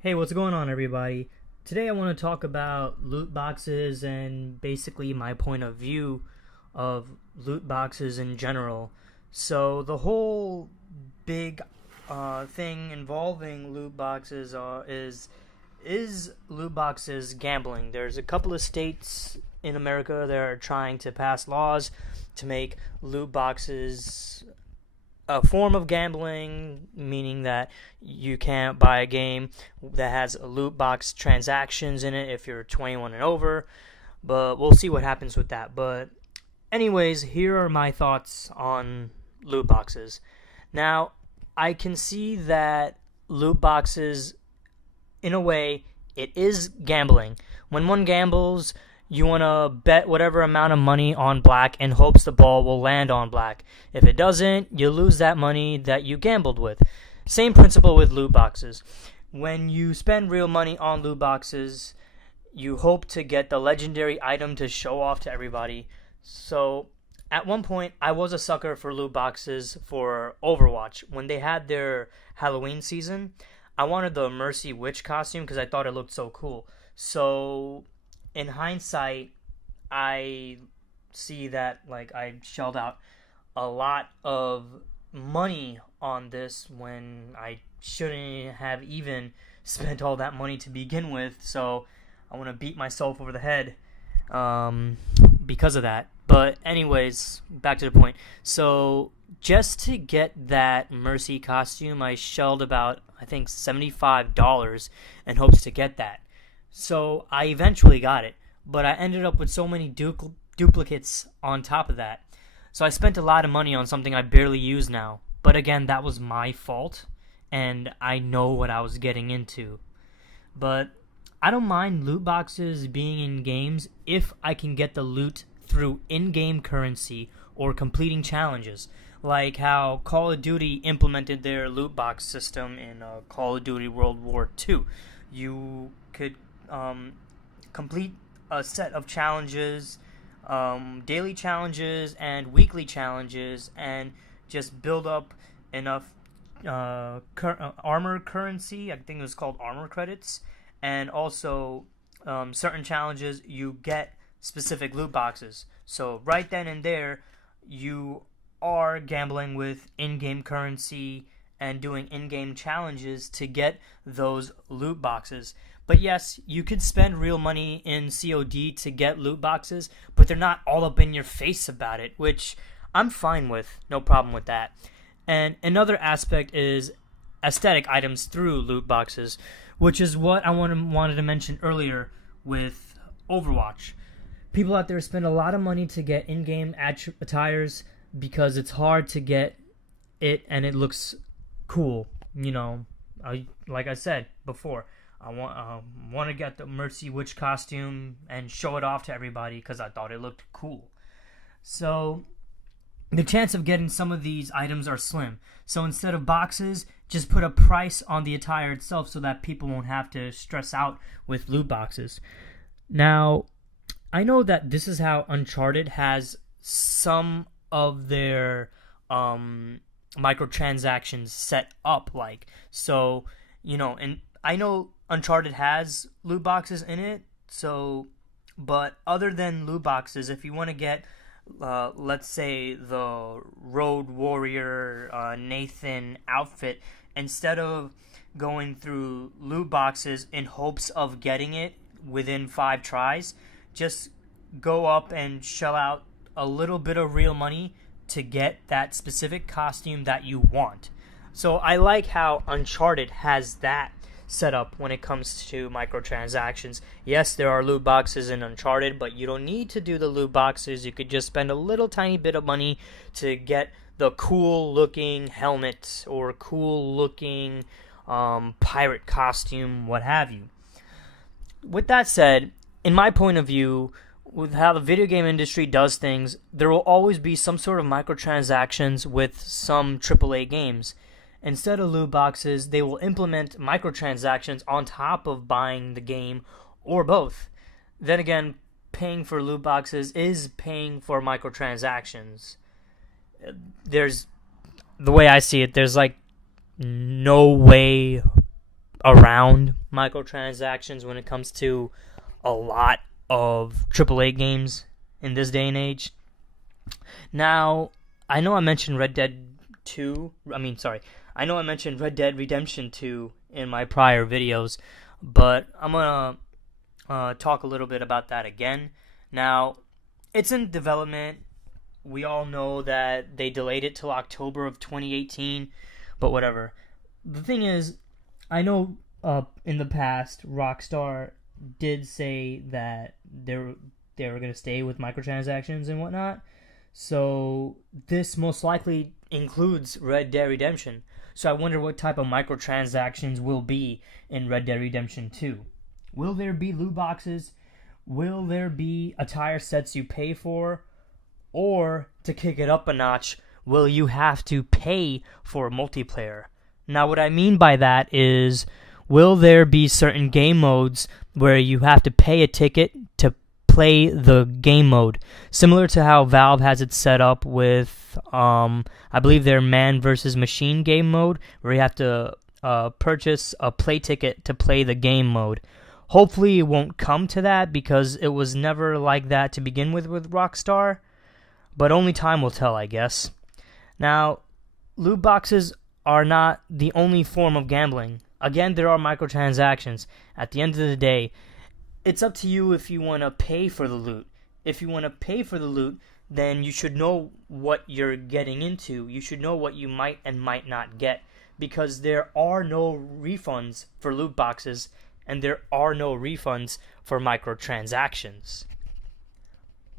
Hey, what's going on, everybody? Today I want to talk about loot boxes and basically my point of view of loot boxes in general. So, the whole big thing involving loot boxes is loot boxes gambling? There's a couple of states in America that are trying to pass laws to make loot boxes a form of gambling, meaning that you can't buy a game that has a loot box transactions in it if you're 21 and over. But we'll see what happens with that. But, anyways, here are my thoughts on loot boxes. Now, I can see that loot boxes, in a way, it is gambling. When one gambles, you want to bet whatever amount of money on black in hopes the ball will land on black. If it doesn't, you lose that money that you gambled with. Same principle with loot boxes. When you spend real money on loot boxes, you hope to get the legendary item to show off to everybody. So, at one point, I was a sucker for loot boxes for Overwatch. When they had their Halloween season, I wanted the Mercy Witch costume because I thought it looked so cool. So, in hindsight, I see that I shelled out a lot of money on this when I shouldn't have even spent all that money to begin with. So I want to beat myself over the head um, because of that. But anyways, back to the point. So just to get that Mercy costume, I shelled about I think $75 in hopes to get that. So I eventually got it, but I ended up with so many duplicates on top of that. So I spent a lot of money on something I barely use now. But again, that was my fault, and I know what I was getting into. But I don't mind loot boxes being in games if I can get the loot through in-game currency or completing challenges, like how Call of Duty implemented their loot box system in Call of Duty World War II. You could complete a set of challenges, daily challenges and weekly challenges, and just build up enough armor currency. I think it was called armor credits, and also certain challenges you get specific loot boxes. So right then and there, you are gambling with in-game currency and doing in-game challenges to get those loot boxes. But yes, you could spend real money in COD to get loot boxes, but they're not all up in your face about it, which I'm fine with. No problem with that. And another aspect is aesthetic items through loot boxes, which is what I wanted to mention earlier with Overwatch. People out there spend a lot of money to get in-game attires because it's hard to get it and it looks cool. Like I said before, I want to get the Mercy Witch costume and show it off to everybody because I thought it looked cool. So the chance of getting some of these items are slim. So instead of boxes, just put a price on the attire itself so that people won't have to stress out with loot boxes. Now, I know that this is how Uncharted has some of their microtransactions set up like. So, and I know Uncharted has loot boxes in it, but other than loot boxes, if you want to get let's say the Road Warrior Nathan outfit, instead of going through loot boxes in hopes of getting it within 5 tries, just go up and shell out a little bit of real money to get that specific costume that you want. So I like how Uncharted has that set up when it comes to microtransactions. Yes, there are loot boxes in Uncharted, but you don't need to do the loot boxes. You could just spend a little tiny bit of money to get the cool looking helmet or cool looking pirate costume, what have you. With that said, in my point of view, with how the video game industry does things, there will always be some sort of microtransactions with some AAA games. Instead of loot boxes, they will implement microtransactions on top of buying the game, or both. Then again, paying for loot boxes is paying for microtransactions. The way I see it, there's no way around microtransactions when it comes to a lot of AAA games in this day and age. Now, I know I mentioned Red Dead Redemption 2 in my prior videos, but I'm going to talk a little bit about that again. Now, it's in development. We all know that they delayed it till October of 2018, but whatever. The thing is, I know in the past, Rockstar did say that they were going to stay with microtransactions and whatnot. So this most likely includes Red Dead Redemption. So I wonder what type of microtransactions will be in Red Dead Redemption 2. Will there be loot boxes? Will there be attire sets you pay for? Or, to kick it up a notch, will you have to pay for multiplayer? Now, what I mean by that is, will there be certain game modes where you have to pay a ticket to play the game mode? Similar to how Valve has it set up with, I believe their Man vs. Machine game mode, where you have to purchase a play ticket to play the game mode. Hopefully it won't come to that, because it was never like that to begin with Rockstar, but only time will tell, I guess. Now, loot boxes are not the only form of gambling. Again, there are microtransactions. At the end of the day, it's up to you if you want to pay for the loot. If you want to pay for the loot, then you should know what you're getting into. You should know what you might and might not get, because there are no refunds for loot boxes, and there are no refunds for microtransactions.